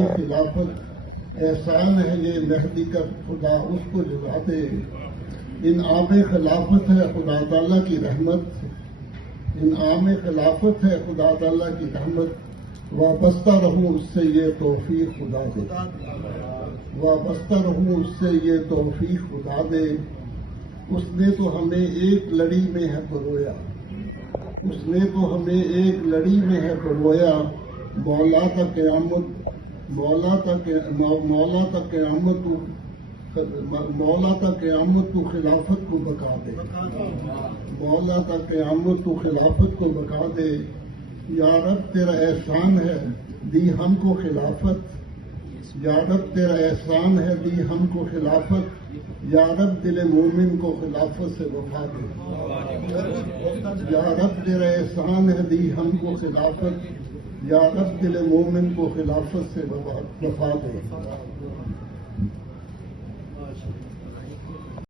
تیری خلافت احسان ہے یہ مہدی کا خدا اس کو جگا دے. انعام خلافت ہے خدا تعالیٰ کی رحمت، انعام خلافت ہے خدا تعالیٰ کی رحمت، وابستہ رہوں اس سے یہ توفیق خدا دے، وابستہ رہوں اس سے یہ توفیق خدا دے. اس نے تو ہمیں ایک لڑی میں ہے پرویا، اس نے تو ہمیں ایک لڑی میں ہے پرویا. مولا تا قیامت، مولا تا قیامت مولا تا قیامت تو خلافت کو بقا دے، مولا تا قیامت تو خلافت کو بقا دے. یا رب تیرا احسان ہے دی ہم کو خلافت، یا رب تیرا احسان ہے دی ہم کو خلافت. یا رب دل مومن کو خلافت سے وفا دے، یا رب تیرا احسان ہے دی ہم کو خلافت. یا رب دل مومن کو خلافت سے وفا دے.